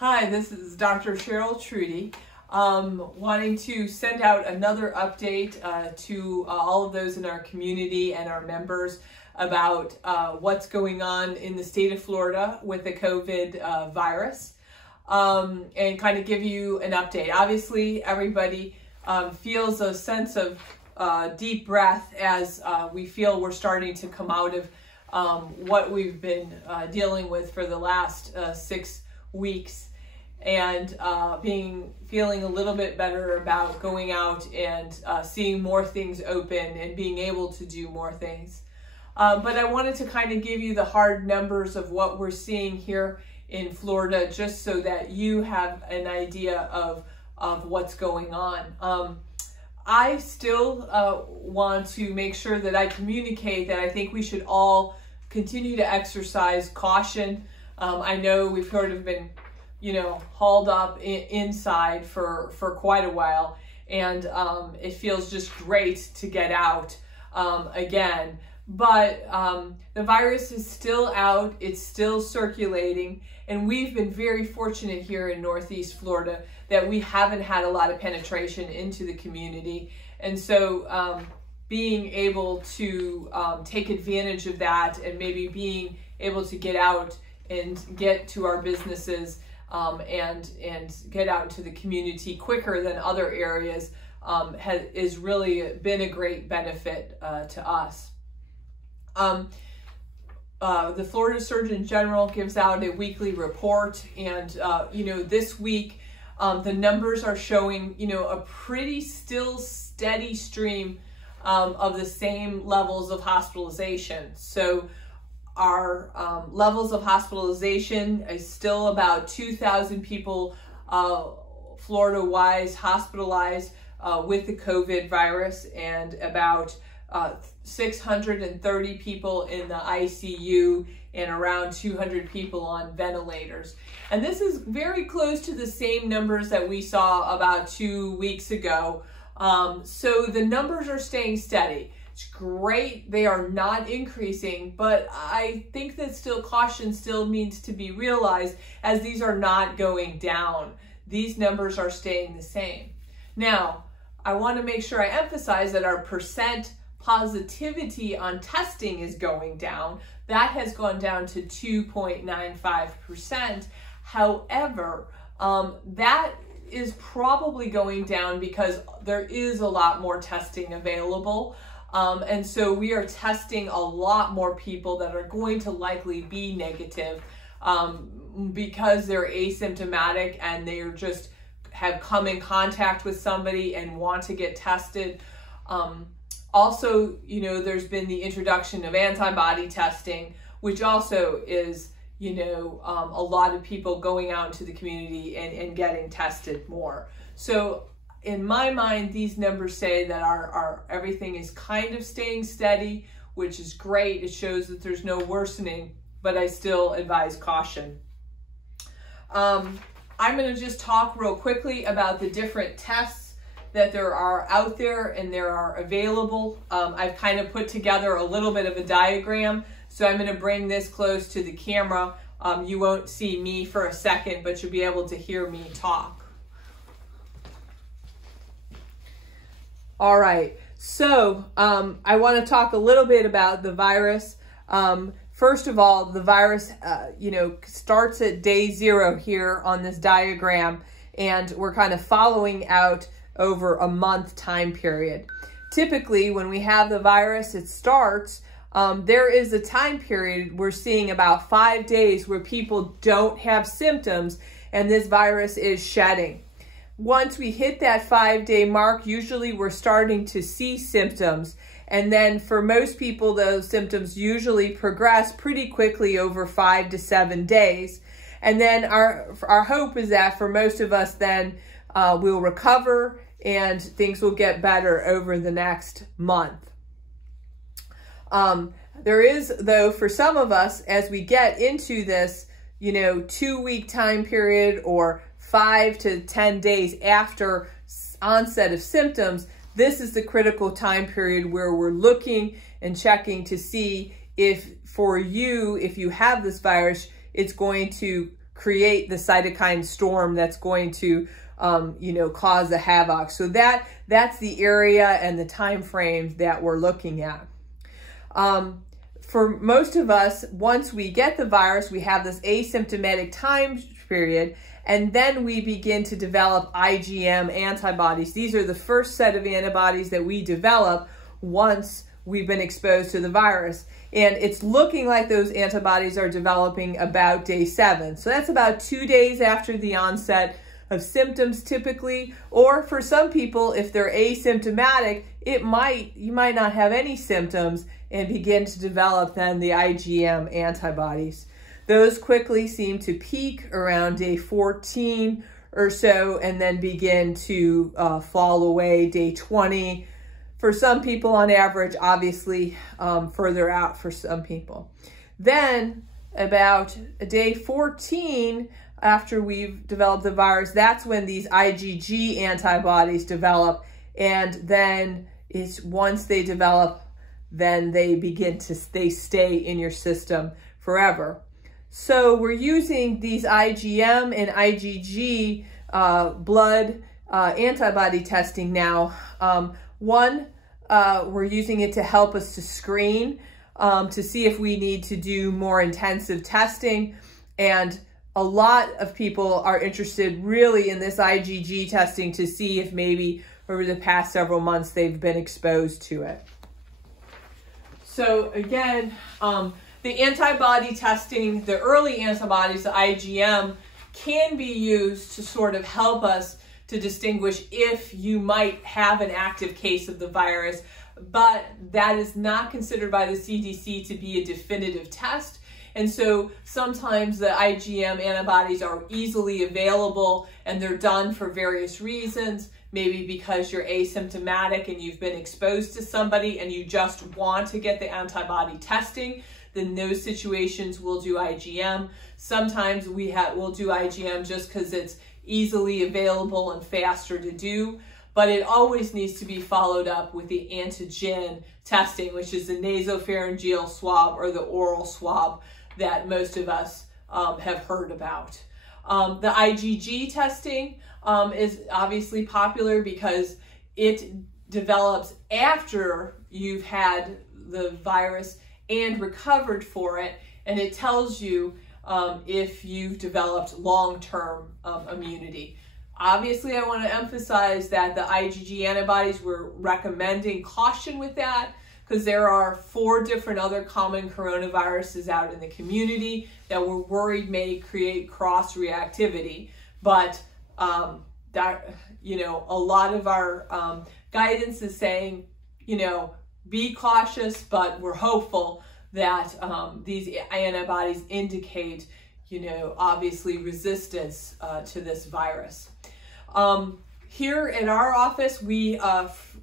Hi, this is Dr. Sharyl Truty, wanting to send out another update to all of those in our community and our members about what's going on in the state of Florida with the COVID virus, and kind of give you an update. Obviously, everybody feels a sense of deep breath as we feel we're starting to come out of what we've been dealing with for the last 6 weeks, and feeling a little bit better about going out and seeing more things open and being able to do more things. But I wanted to kind of give you the hard numbers of what we're seeing here in Florida, just so that you have an idea of what's going on. I still want to make sure that I communicate that I think we should all continue to exercise caution. I know we've sort of been, hauled up inside for quite a while, and it feels just great to get out again. But the virus is still out, it's still circulating, and we've been very fortunate here in Northeast Florida that we haven't had a lot of penetration into the community. And so being able to take advantage of that, and maybe being able to get out and get to our businesses and get out into the community quicker than other areas has really been a great benefit to us. The Florida Surgeon General gives out a weekly report, and this week the numbers are showing a pretty still steady stream of the same levels of hospitalization. So our levels of hospitalization is still about 2,000 people Florida-wise hospitalized with the COVID virus, and about 630 people in the ICU, and around 200 people on ventilators. And this is very close to the same numbers that we saw about 2 weeks ago. So the numbers are staying steady. It's great. They are not increasing, but I think that still caution still needs to be realized, as these are not going down. These numbers are staying the same. Now, I want to make sure I emphasize that our percent positivity on testing is going down. That has gone down to 2.95%. However, that is probably going down because there is a lot more testing available. And so we are testing a lot more people that are going to likely be negative because they're asymptomatic and they are just have come in contact with somebody and want to get tested. Also, there's been the introduction of antibody testing, which also is, a lot of people going out into the community and getting tested more. So in my mind, these numbers say that our everything is kind of staying steady, which is great. It shows that there's no worsening, but I still advise caution. I'm going to just talk real quickly about the different tests that there are out there and there are available. I've kind of put together a little bit of a diagram, so I'm going to bring this close to the camera. You won't see me for a second, but you'll be able to hear me talk. All right, so I want to talk a little bit about the virus. First of all, the virus, starts at day 0 here on this diagram, and we're kind of following out over a month time period. Typically, when we have the virus, it starts, there is a time period we're seeing about 5 days where people don't have symptoms and this virus is shedding. Once we hit that 5-day mark, usually we're starting to see symptoms. And then for most people, those symptoms usually progress pretty quickly over 5 to 7 days. And then our hope is that for most of us then we'll recover and things will get better over the next month. There is, though, for some of us, as we get into this, 2-week time period or 5 to 10 days after onset of symptoms, this is the critical time period where we're looking and checking to see if for you, if you have this virus, it's going to create the cytokine storm that's going to cause the havoc. So that's the area and the time frame that we're looking at. For most of us, once we get the virus, we have this asymptomatic time period, and then we begin to develop IgM antibodies. These are the first set of antibodies that we develop once we've been exposed to the virus. And it's looking like those antibodies are developing about day 7. So that's about 2 days after the onset of symptoms typically, or for some people, if they're asymptomatic, you might not have any symptoms and begin to develop then the IgM antibodies. Those quickly seem to peak around day 14 or so and then begin to fall away day 20. For some people on average, obviously further out for some people. Then about day 14, after we've developed the virus, that's when these IgG antibodies develop. And then once they develop, then they stay in your system forever. So we're using these IgM and IgG blood antibody testing now. We're using it to help us to screen, to see if we need to do more intensive testing. And a lot of people are interested really in this IgG testing to see if maybe over the past several months they've been exposed to it. So again, the antibody testing, the early antibodies, the IgM, can be used to sort of help us to distinguish if you might have an active case of the virus, but that is not considered by the CDC to be a definitive test. And so sometimes the IgM antibodies are easily available and they're done for various reasons, maybe because you're asymptomatic and you've been exposed to somebody and you just want to get the antibody testing. Then those situations we'll do IgM. Sometimes we'll do IgM just because it's easily available and faster to do, but it always needs to be followed up with the antigen testing, which is the nasopharyngeal swab or the oral swab that most of us have heard about. The IgG testing is obviously popular because it develops after you've had the virus and recovered for it, and it tells you if you've developed long-term immunity. Obviously, I want to emphasize that the IgG antibodies, we're recommending caution with that because there are 4 different other common coronaviruses out in the community that we're worried may create cross-reactivity. But that, a lot of our guidance is saying, be cautious, but we're hopeful that these antibodies indicate, obviously resistance to this virus. Here in our office, we,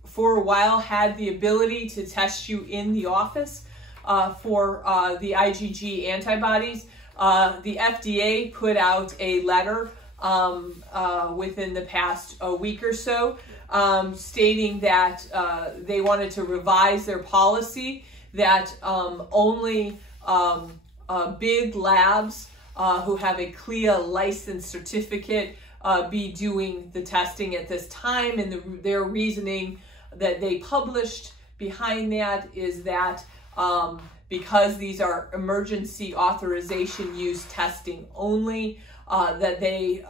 for a while, had the ability to test you in the office for the IgG antibodies. The FDA put out a letter within the past week or so stating that they wanted to revise their policy that only big labs who have a CLIA license certificate be doing the testing at this time. And their reasoning that they published behind that is that because these are emergency authorization use testing only, that they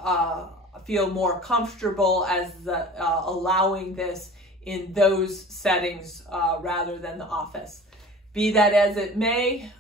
feel more comfortable as allowing this in those settings rather than the office. Be that as it may,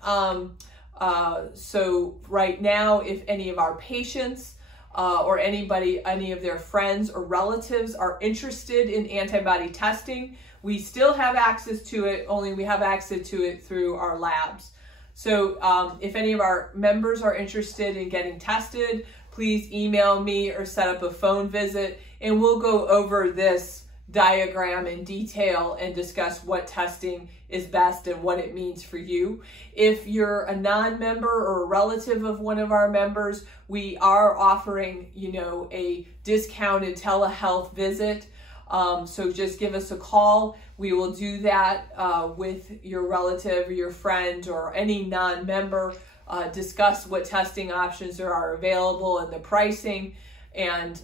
so right now, if any of our patients or any of their friends or relatives are interested in antibody testing, we still have access to it, only we have access to it through our labs. So if any of our members are interested in getting tested, please email me or set up a phone visit, and we'll go over this diagram in detail and discuss what testing is best and what it means for you. If you're a non-member or a relative of one of our members, we are offering, a discounted telehealth visit. So just give us a call. We will do that with your relative or your friend or any non-member discuss what testing options there are available and the pricing, and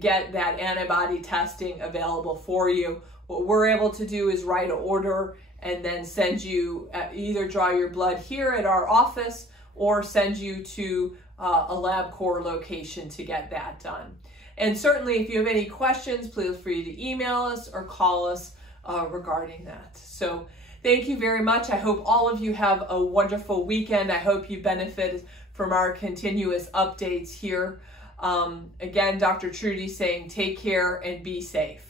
get that antibody testing available for you. What we're able to do is write an order and then send you, either draw your blood here at our office or send you to a LabCorp location to get that done. And certainly if you have any questions, please feel free to email us or call us regarding that. So thank you very much. I hope all of you have a wonderful weekend. I hope you benefited from our continuous updates here. Again, Dr. Truty saying take care and be safe.